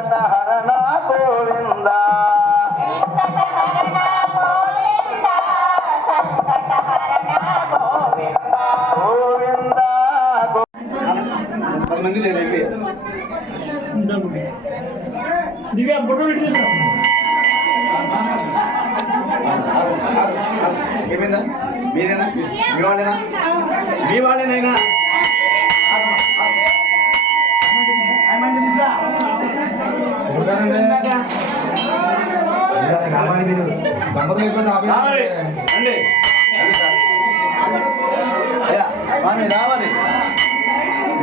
వెంకటహరణ గోవింద దివ్య photo ఏమైందా మీరేనా మీ వాళ్ళేనా మీ వాళ్ళేనైనా అండి అయ్యా స్వామి రావాలి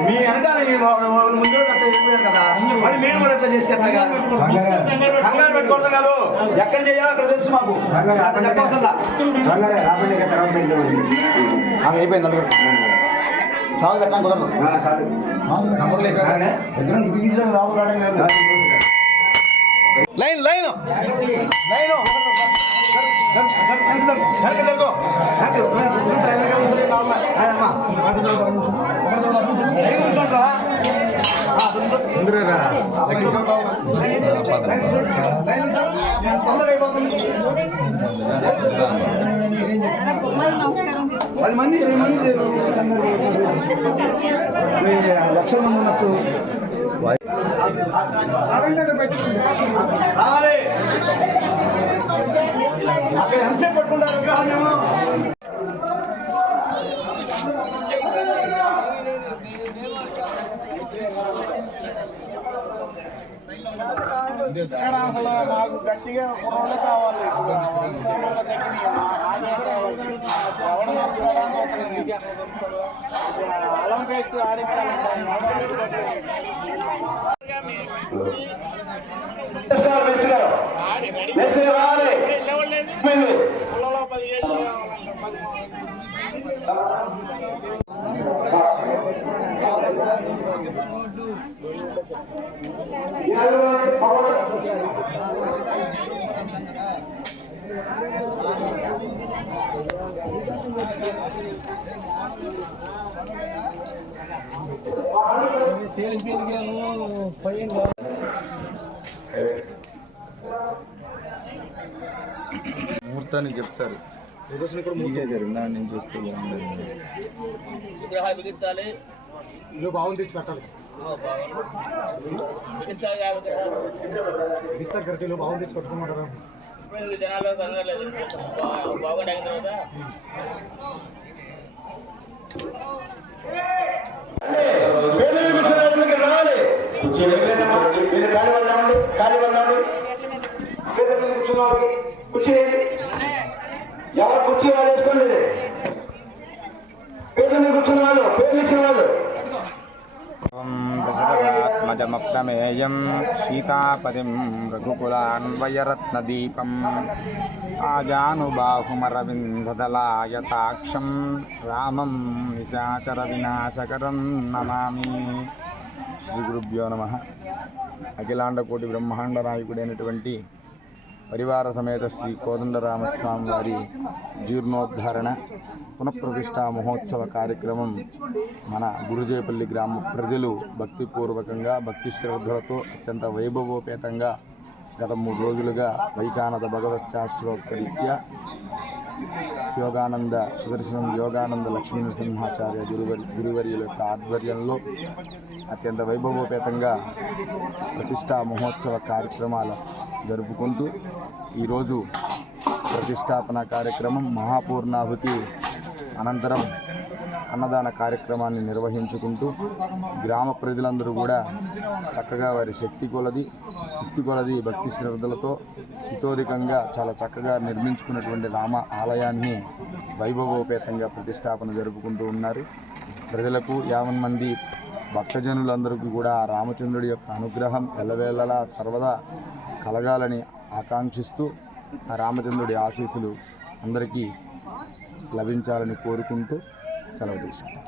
మీ వెనకాల ముందు అట్లా వెళ్ళిపోయారు కదా మరి మేము కూడా అట్లా చేస్తే అట్లాగా కంగారు పెట్టుకోవడం కాదు ఎక్కడ చేయాలో అక్కడ తెలుసు మాకు చెప్పవసంలా అయిపోయింది నలుగురు చాలు పెట్టాం కుదరదు లైన్ లైన్ లైన్ పది మంది 20 మంది లక్షల మంది ఉన్నట్టు రావాలి అక్కడ ఎంతసేపు పట్టుకుంటారు విగ్రహం మేము అసలు నాకు గట్టిగా కుర్రోళ్ళే కావాలి అలం పెట్టి పుల్లలో 10 కేజీలు ముహూర్తాన్ని చెప్తారు నేను చూస్తూ విగ్రహాలు బిగించాలి బాగుంది తెచ్చి పెట్టాలి బిగిస్తారు గరిటెలు బాగుంది తెచ్చి కట్టుకోమంటారా జనాలు కంగారు బాగుండే అయిన తర్వాత ఎవరు కుర్చీ వాళ్ళు వేసుకోండి పేర్ల మీద కూర్చున్న వాళ్ళు పేర్లు ఇచ్చిన వాళ్ళు దశరథాత్మజమప్రమేయం సీతాపతిం రఘుకులాన్వయరత్నదీపం ఆజానుబాహుమరవిందదలాయతాక్షం రామం నిశాచర వినాశకరం నమామి. శ్రీ గురుభ్యో నమః. అఖిలాండకోటి బ్రహ్మాండ నాయకుడైనటువంటి పరివార సమేత శ్రీ కోదండరామస్వామి వారి జీర్ణోద్ధరణ పునఃప్రతిష్ఠా మహోత్సవ కార్యక్రమం మన గురుజేపల్లి గ్రామ ప్రజలు భక్తిపూర్వకంగా భక్తి శ్రద్ధలతో అత్యంత వైభవోపేతంగా గత 3 రోజులుగా వైకానద భగవత్ శాస్త్రోక్తరీత్యా యోగానంద సుదర్శనం యోగానంద లక్ష్మీ నరసింహాచార్య గురువర్యుల యొక్క ఆధ్వర్యంలో అత్యంత వైభవోపేతంగా ప్రతిష్టా మహోత్సవ కార్యక్రమాలు జరుపుకుంటూ ఈరోజు ప్రతిష్టాపన కార్యక్రమం మహాపూర్ణాహుతి అనంతరం అన్నదాన కార్యక్రమాన్ని నిర్వహించుకుంటూ గ్రామ ప్రజలందరూ కూడా చక్కగా వారి శక్తి కొలది యుక్తి కొలది భక్తి శ్రద్ధలతో హితోధికంగా చాలా చక్కగా నిర్మించుకున్నటువంటి రామ ఆలయాన్ని వైభవోపేతంగా ప్రతిష్టాపన జరుపుకుంటూ ఉన్నారు. ప్రజలకు 50 మంది భక్తజనులందరికీ కూడా రామచంద్రుడి యొక్క అనుగ్రహం ఎల్లవేళలా సర్వదా కలగాలని ఆకాంక్షిస్తూ ఆ రామచంద్రుడి ఆశీస్సులు అందరికీ లభించాలని కోరుకుంటూ సెలవు తీసుకుంటాం.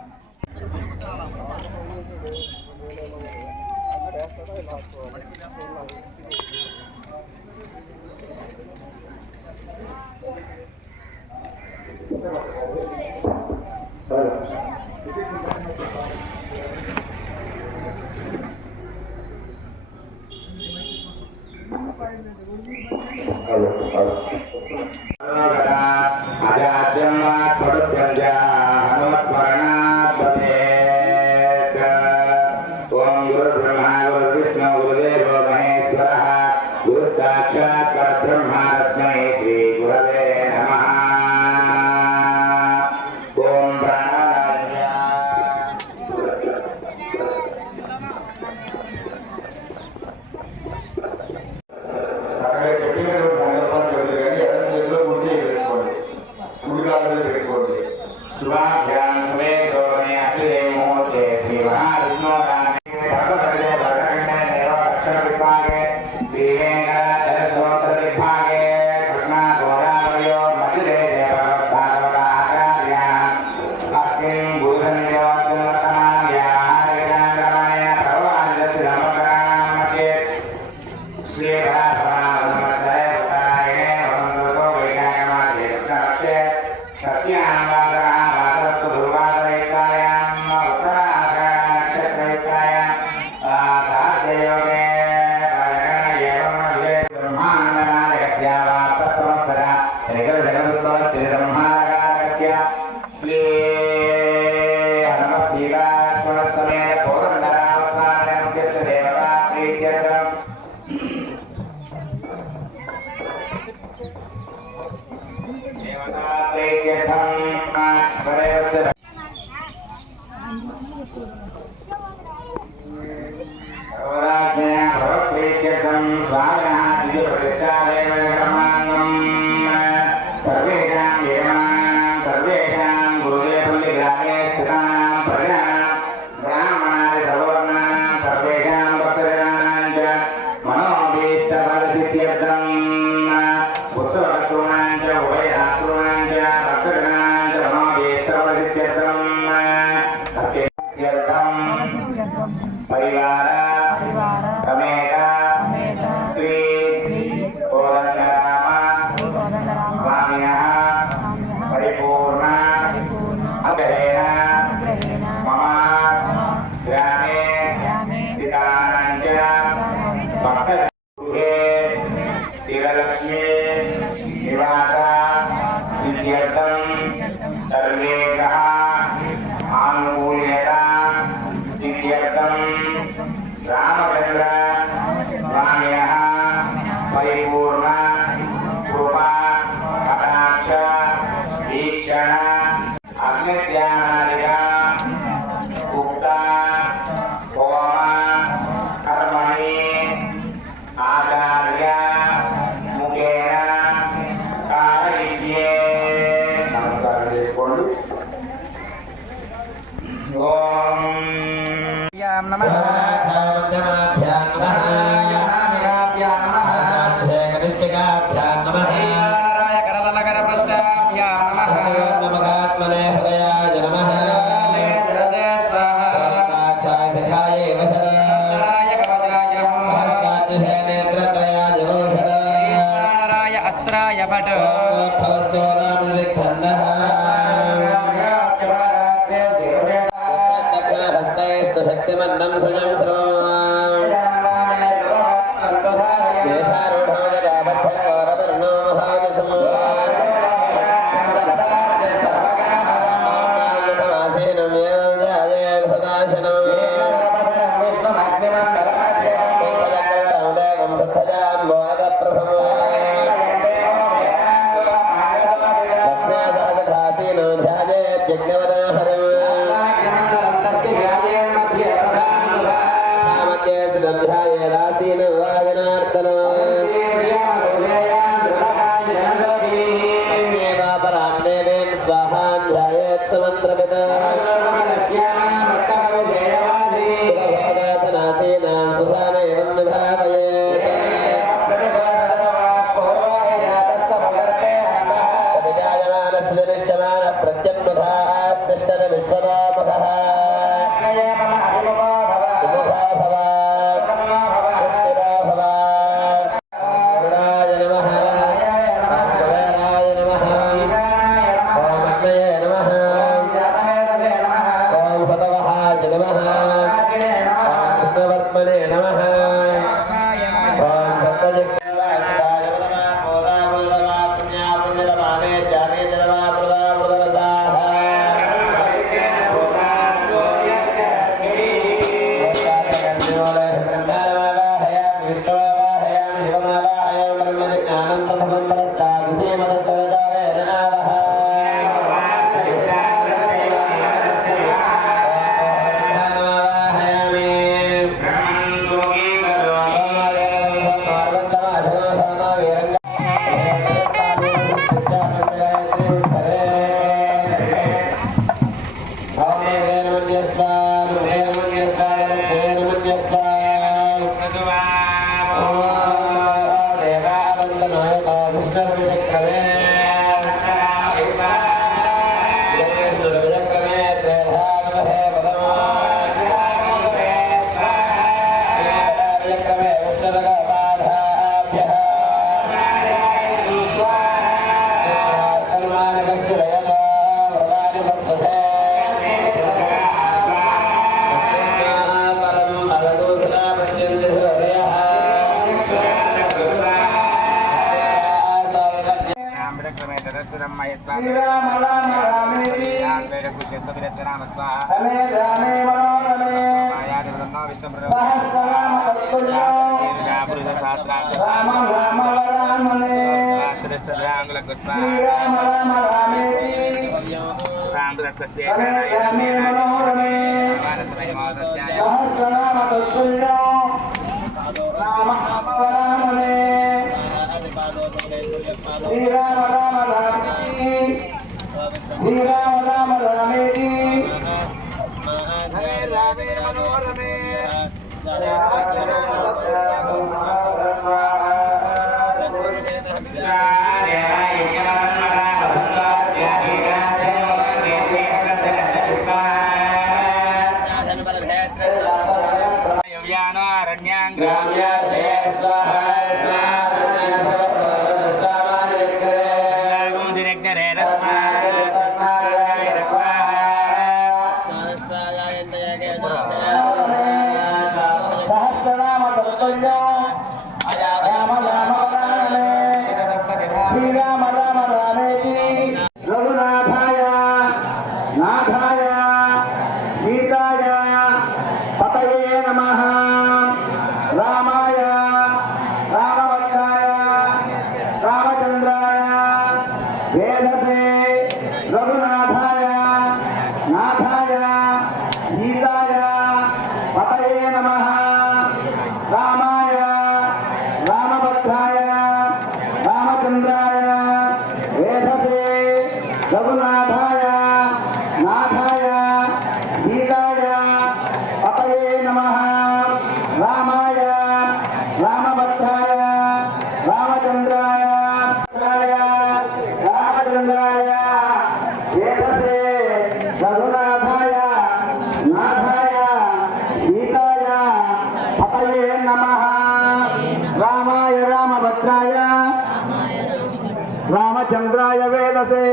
रामचंद्राय वेदसे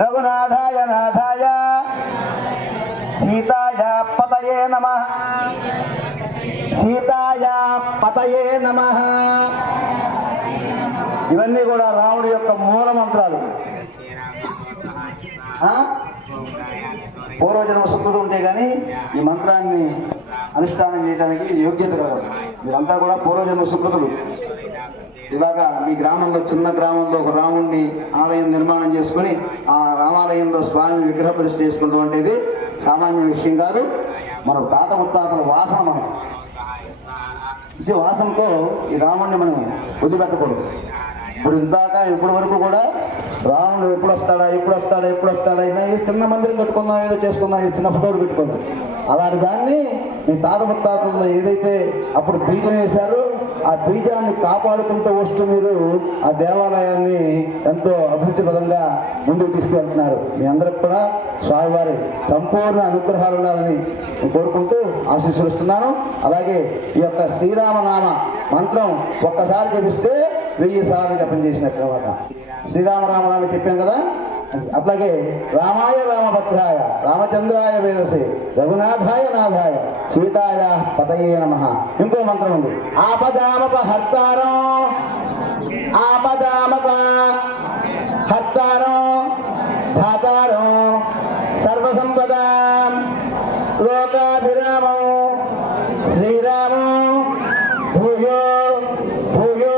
रघुनाथाय नाथाय सीताय पतये नमः सीताय पतये नमः ఇవన్నీ కూడా రాముడి యొక్క మూల మంత్రాలు. పూర్వజన్మ సుకృతం ఉంటే కానీ ఈ మంత్రాన్ని అనుష్ఠానం చేయడానికి యోగ్యత కలగదు. మీరంతా కూడా పూర్వజన్మ సుకృతులు. ఇలాగా మీ గ్రామంలో చిన్న గ్రామంలో ఒక రాముడిని ఆలయం నిర్మాణం చేసుకుని ఆ రామాలయంలో స్వామి విగ్రహ ప్రతిష్ఠ చేసుకుంటాం అంటే ఇది సామాన్య విషయం కాదు. మన తాత ముత్తాతల వాసన, మనం ఇచ్చే వాసనతో ఈ రాముడిని మనం వదిలిపెట్టకూడదు. ఇప్పుడు ఇందాక ఇప్పటి వరకు కూడా రాముడు ఎప్పుడు వస్తాడా చిన్న మందిరం పెట్టుకుందాం, ఏదో చేసుకుందాం, చిన్న ఫోటోలు పెట్టుకుందాం. అలాంటి దాన్ని మీ తాత ముత్తాతలు ఏదైతే అప్పుడు బీజం వేశారో ఆ బీజాన్ని కాపాడుకుంటూ వస్తూ మీరు ఆ దేవాలయాన్ని ఎంతో అభివృద్ధి పదంగా ముందుకు తీసుకువెళ్తున్నారు. మీ అందరికి కూడా స్వామివారి సంపూర్ణ అనుగ్రహాలు ఉండాలని కోరుకుంటూ ఆశీస్సులుస్తున్నాను. అలాగే ఈ యొక్క శ్రీరామనామ మంత్రం ఒక్కసారి జపిస్తే 1000 సార్లు జపం చేసినట్టు అనమాట. శ్రీరామనామాన్ని చెప్పాం కదా, అట్లాగే రామాయ రామభద్రాయ రామచంద్రాయ వేదసే రఘునాథాయ నాథాయ సీతాయ పతయే నమః. ఇంకో మంత్రం ఉంది, ఆపదామప హర్తారం ధాతారం సర్వసంపదాం లోకాభిరామం శ్రీరామం భూయో భూయో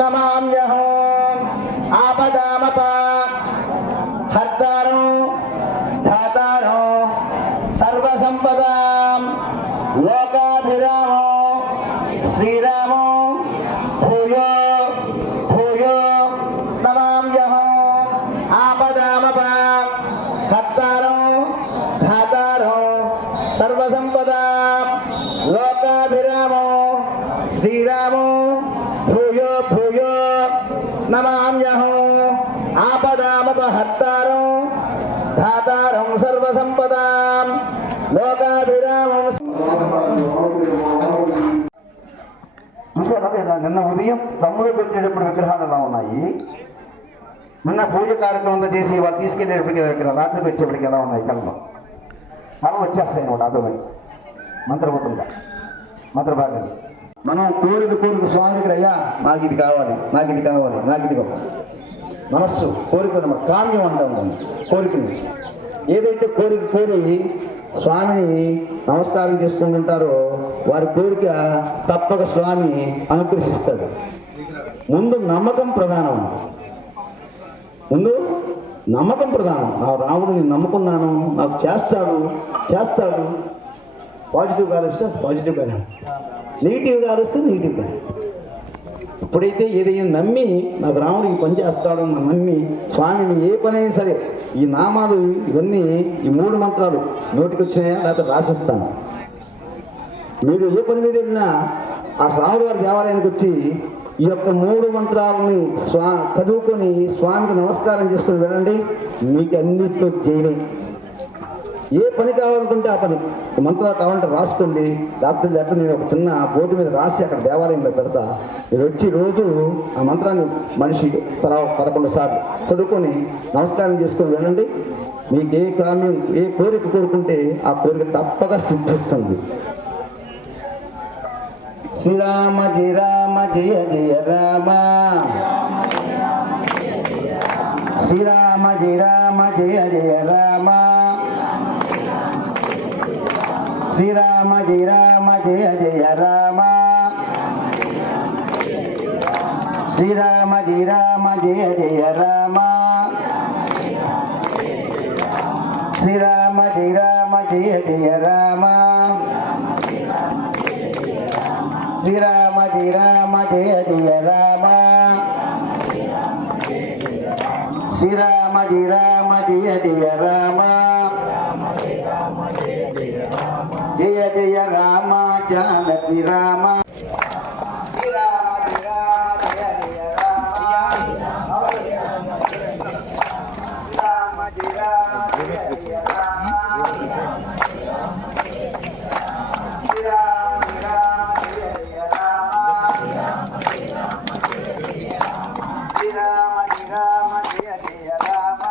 నమామ్యహం ఆపదామప హర్తారం ధాతారం సర్వసంపదాం లోకాభిరామో శ్రీరామో భూయో భూయో నమామ్యహం ఆపదామప హర్తారం ధాతారం సర్వసంపదాం లోకాభిరామో శ్రీరామో భూయో భూయో నమామ్యహం ఆపదామపహర్తారం ధాతారం సర్వసంపదాం లోకాభిరామం. చూసారా నిన్న ఉదయం తమ్ముడు పెట్టేటప్పుడు విగ్రహాలు ఎలా ఉన్నాయి, నిన్న పూజ కార్యక్రమం అంతా చేసి వాళ్ళు తీసుకెళ్ళేటప్పటికి విగ్రహం రాత్రికి వచ్చేప్పటికి ఎలా ఉన్నాయి కళ్ళలో అలా వచ్చేస్తాయి అనమాట ఆటోమేటిక్ మంత్రబద్ధంగా మంత్రభాగాన్ని. మనం కోరిక స్వామి దగ్గర అయ్యా నాకు ఇది కావాలి నాకు ఇది కావాలి నాకు ఇది కావాలి మనస్సు కోరిక కామ్యం అంటాం దాన్ని కోరికని. ఏదైతే కోరి స్వామిని నమస్కారం చేసుకుంటుంటారో వారి కోరిక తప్పక స్వామి అనుగ్రహిస్తాడు. ముందు నమ్మకం ప్రధానం, ముందు నమ్మకం ప్రధానం. నా రాముడిని నమ్ముకున్నాను, నాకు చేస్తాడు. పాజిటివ్గా ఆలోచిస్తే పాజిటివ్గా, నెగిటివ్గా ఆలోచిస్తే నెగిటివ్గా. ఇప్పుడైతే ఏదైనా నమ్మి నాకు రాముడు ఈ పని చేస్తాడని నమ్మి స్వామిని ఏ పనైనా సరే ఈ నామాలు ఇవన్నీ ఈ 3 మంత్రాలు నోటికి వచ్చినాయా లేకపోతే రాసిస్తాను. మీరు ఏ పని మీద వెళ్ళినా ఆ రాముడు వారి దేవాలయానికి వచ్చి ఈ యొక్క 3 మంత్రాలని చదువుకొని స్వామికి నమస్కారం చేసుకుని వెళ్ళండి. మీకు అన్నింటిలో జైలే. ఏ పని కావాలనుకుంటే ఆ పని మంత్రాలు కావాలంటే రాసుకోండి. లేకపోతే లేకపోతే నేను ఒక చిన్న బోర్డు మీద రాసి అక్కడ దేవాలయంలో పెడతా. మీరు వచ్చి రోజు ఆ మంత్రాన్ని మనిషి 11 సార్లు చదువుకొని నమస్కారం చేసుకొని వెళ్ళండి. మీకు ఏ కారణం ఏ కోరిక కోరుకుంటే ఆ కోరిక తప్పక సిద్ధిస్తుంది. శ్రీరామ జయ రామ జయ జయ రామ, శ్రీరామ జయ రామ జయ జయ రామ, శ్రీరామ జయ రామ జయ జయ రామ, శ్రీరామ జయ రామ జయ జయ రామ, శ్రీరామ జయ రామ జయ జయ రామ, శ్రీరామ జయ రామ జయ జయ రామ, శ్రీరామ జయ రామ జయ జయ రామ, జయ జయ రామ జానకి రామ, శ్రీరామ జయ రామ జయ జయ రామ, శ్రీరామ జయ రామ జయ జయ రామ, శ్రీరామ జయ రామ జయ జయ రామ,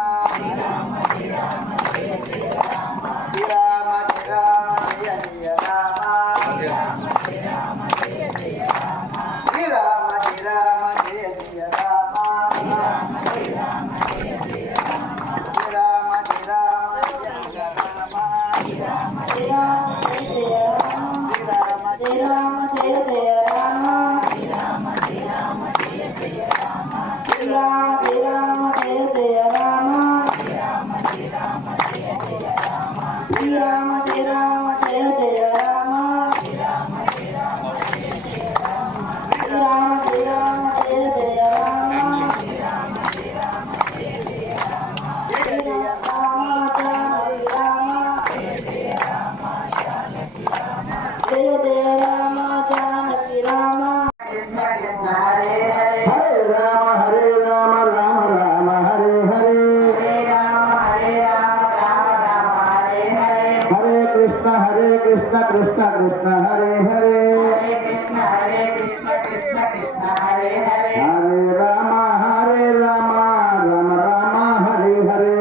శ్రీరామ జయ రామ జయ జయ రామ, कृष्ण कृष्ण कृष्ण हरे हरे हरे कृष्ण कृष्ण हरे हरे हरे राम राम राम हरे हरे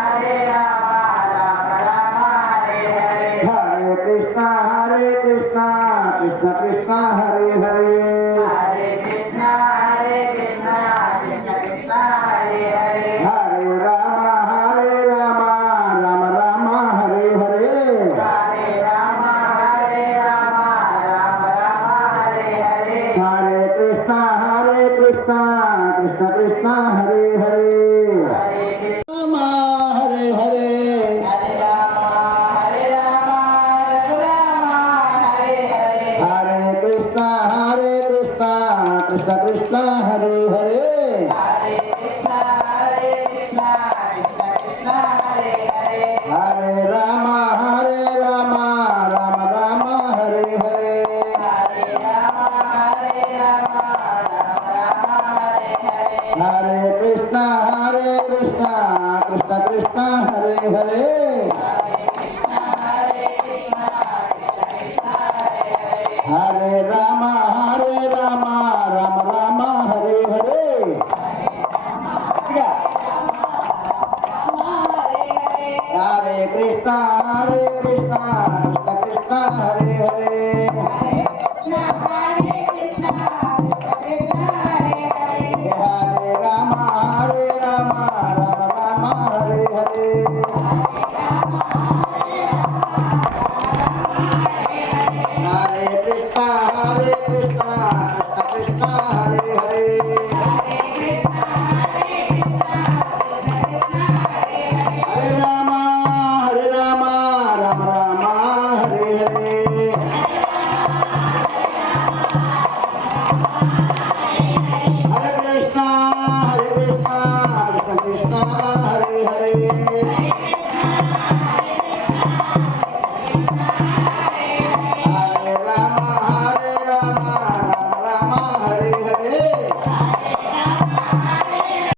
हरे राम राम हरे हरे हरे कृष्ण कृष्ण कृष्ण हरे हरे हरे कृष्ण कृष्ण कृष्ण हरे हरे हरे राम राम राम हरे हरे हरे राम హరే